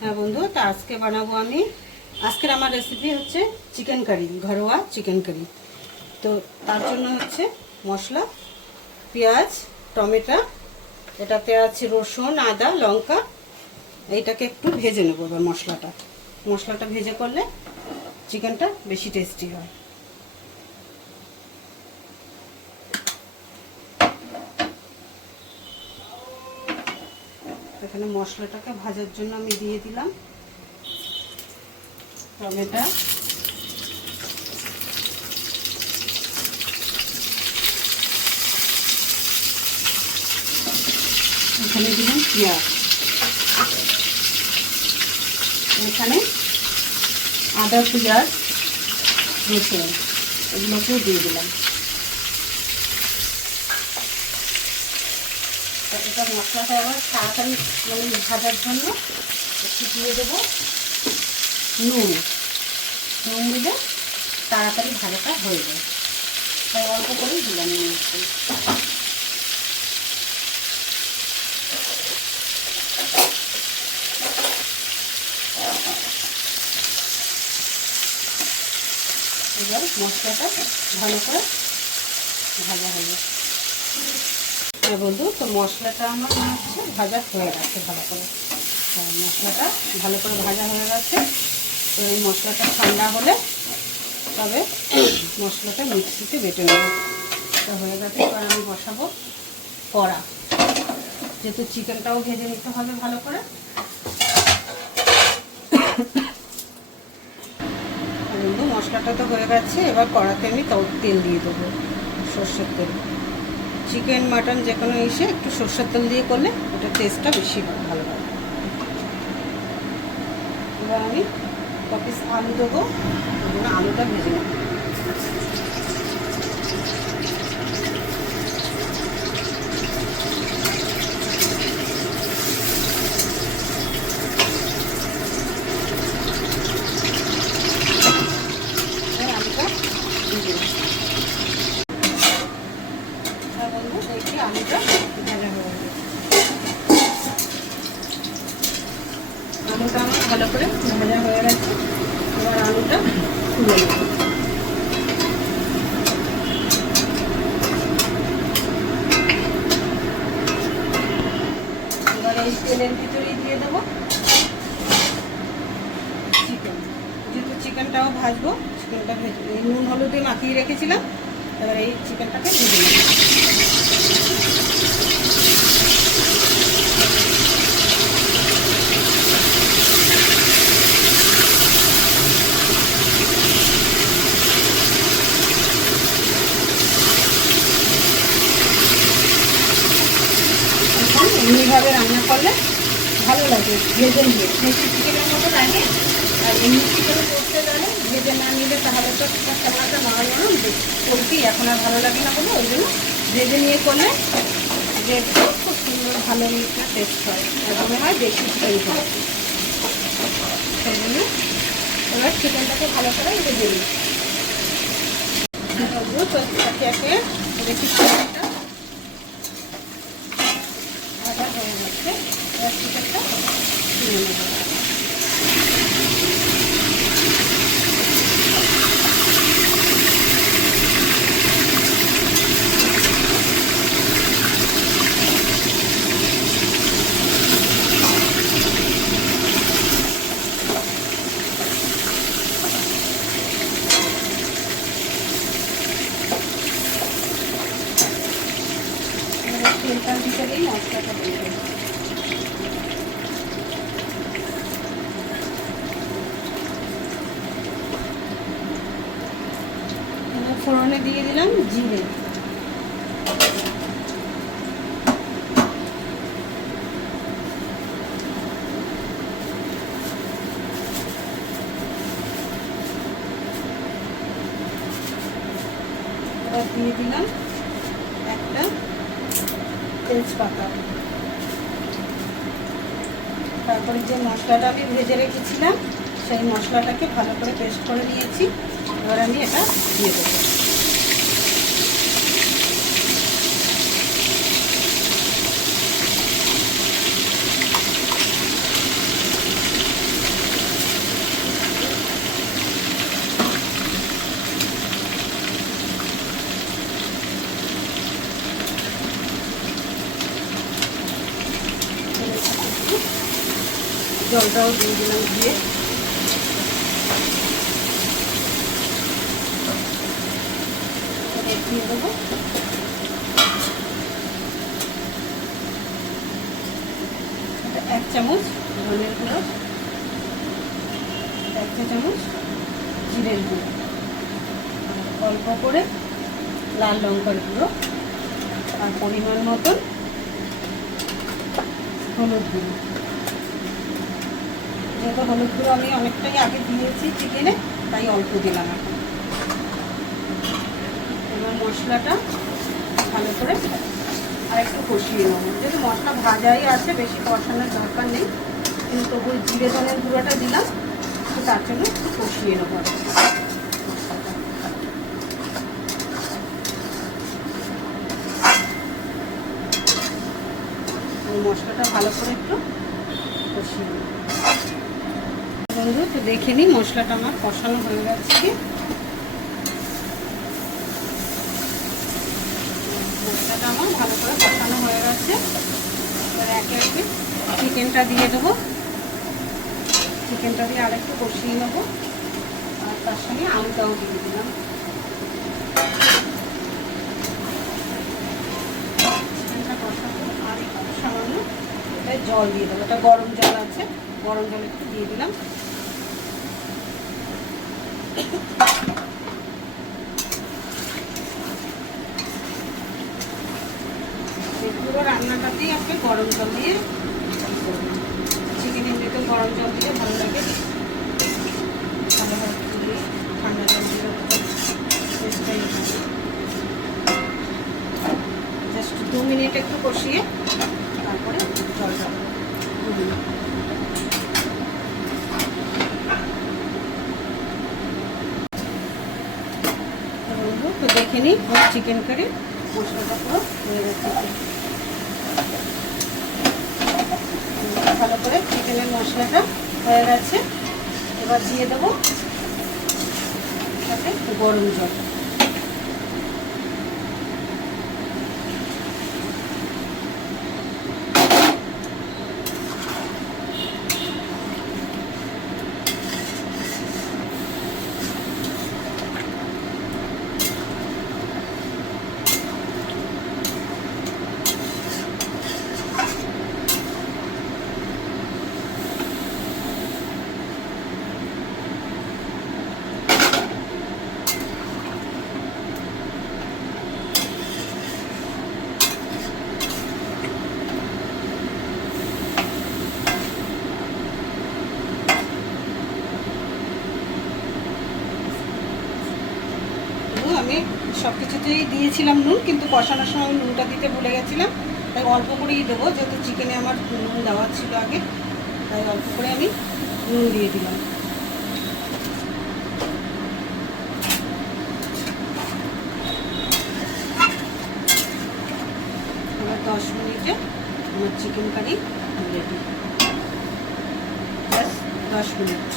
হ্যাঁ বন্ধু, তো আজকে বানাবো আমি। আজকের আমার রেসিপি হচ্ছে চিকেন কারি, ঘরোয়া চিকেন কারি। তো তার জন্য হচ্ছে মশলা, পেঁয়াজ, টমেটো, এটাতে আছে রসুন, আদা, লঙ্কা। এইটাকে একটু ভেজে নেবো এবার। মশলাটা ভেজে করলে চিকেনটা বেশি টেস্টি হয়। এখানে মশলাটাকে ভাজার জন্য আমি দিয়ে দিলাম টমেটো, এখানে দিলাম পেঁয়াজ, এখানে আদা, পেঁয়াজ, রসুন এগুলোকেও দিয়ে দিলাম। এটা মশলাটা আবার তাড়াতাড়ি ভাজার জন্য একটু দিয়ে দেবো নুন দিলে তাড়াতাড়ি ভাজাটা হয়ে যায়, তাই অল্প করেই দিলাম নুন। এবার মশলাটা ভালো করে ভাজা হয়ে গেছে। হ্যাঁ বন্ধু, তো মশলাটা আমার হচ্ছে ভাজা হয়ে গেছে ভালো করে। মশলাটা ভালো করে ভাজা হয়ে গেছে। তো এই মশলাটা ঠান্ডা হলে তবে মশলাটা মিক্সিতে বেটে নেব। এটা হয়ে গেছে, এবার আমি বসাবো কড়া, যেহেতু চিকেনটাও ভেজে নিতে হবে ভালো করে। বন্ধু, মশলাটা তো হয়ে গেছে, এবার কড়াতে আমি তেল দিয়ে দেবো, সর্ষের তেল। চিকেন, মাটন যে কোনো ইসে একটু সর্ষের তেল দিয়ে করলে ওটা টেস্টটা বেশি ভালো হয়। এবার আমি কপিস আলু দেবো, আলুটা ভেজে নেব। আলুটা ভেজে নেব। বন্ধু দেখি আলুটা ভাজা হয়ে গেছে। আলুটা আমার ভালো করে ভাজা হয়ে গেছে। এবার আলুটা তুলে নেব। এবার এই তেলের ভিতরেই দিয়ে দেবো চিকেন। যেহেতু চিকেনটাও ভাজবো, চিকেনটা ভেজে নুন হলুদে মাখিয়ে রেখেছিলাম। এবার এই চিকেনটাকে ভেজে নেব। এমনিভাবে রান্না করলে ভালো লাগে, ভেজে নিয়ে বেশি চিকেনের মতো লাগে। আর এমনি চিকেন করতে গেলে ভেজে না নিলে তাহলে তো খাবারটা নরম করতেই এখন আর ভালো লাগে না বলে, ওই জন্য ভেজে নিয়ে করলে যে খুব সুন্দর ভালো টেস্ট হয়, আর মনে হয় বেশি চিকেন হয়। সেই জন্য এবার চিকেনটাকে ভালো করে ভেজে নিই। একে একে দেখি চিকেনটা ভাজা হয়ে গেছে। এবার চিকেনটা তুলে নেব। তেলটার ভিতরেই মশলাটা দিয়ে দেবো। ফোড়নে দিয়ে দিলাম জিরে, এবার দিয়ে দিলাম একটা তেজপাতা। তারপরে যে মশলাটা আমি ভেজে রেখেছিলাম সেই মশলাটাকে ভালো করে পেস্ট করে নিয়েছি। এবার আমি এটা দিয়ে দেবো। জলটাও দিয়ে দিলাম, দিয়ে দিয়ে দেবো। এক চামচ ধনের গুঁড়ো, এক চা চামচ জিরের গুঁড়ো, অল্প করে লাল লঙ্কার গুঁড়ো, আর পরিমাণ মতন হলুদ গুঁড়ো। যেহেতু হলুদ গুঁড়ো আমি অনেকটাই আগে দিয়েছি চিকেনে, তাই অল্প দিলাম এখন। এবার মশলাটা ভালো করে আর একটু কষিয়ে নেবো। যেহেতু মশলা ভাজাই আছে, বেশি কষানোর দরকার নেই, কিন্তু তবু জিরে ধনের গুঁড়োটা দিলাম, তো তার জন্য একটু কষিয়ে নেবো। মশলাটা ভালো করে একটু কষিয়ে নেব। বন্ধু, তো দেখে নিই মশলাটা আমার কষানো হয়ে গেছে। মশলাটা আমার ভালো করে কষানো হয়ে গেছে। এবার একে একে চিকেনটা দিয়ে দেবো। চিকেনটা দিয়ে আরেকটু কষিয়ে নেবো, আর তার সঙ্গে আলুটাও দিয়ে দিলাম। চিকেনটা কষাবো আর একটু সামান্য এটাই জল দিয়ে দেবো। এটা গরম জল আছে, গরম জল একটু দিয়ে দিলাম। পুরো রান্নাটাতেই আপনি গরম জল দিয়ে চিকেন এমনিতেও গরম জল দিয়ে ভালো লাগে, ভালোভাবে দিয়ে ঠান্ডা জল দিয়ে জাস্ট 2 মিনিট একটু কষিয়ে তারপরে জলটা বন্ধু। তো দেখে নিই চিকেন কারি মশলাটা পুরো হয়ে গেছে। ভালো করে চিকেনের মশলাটা হয়ে গেছে। এবার দিয়ে দেবো সাথে গরম জল। আমি সব কিছুতেই দিয়েছিলাম নুন, কিন্তু কষানোর সময় নুনটা দিতে ভুলে গেছিলাম, তাই অল্প করেই দেবো। যেহেতু চিকেনে আমার নুন দেওয়া ছিল আগে, তাই অল্প করে আমি নুন দিয়ে দিলাম। এবার 10 মিনিটে আমার চিকেন কারি রেডি। 10 মিনিট।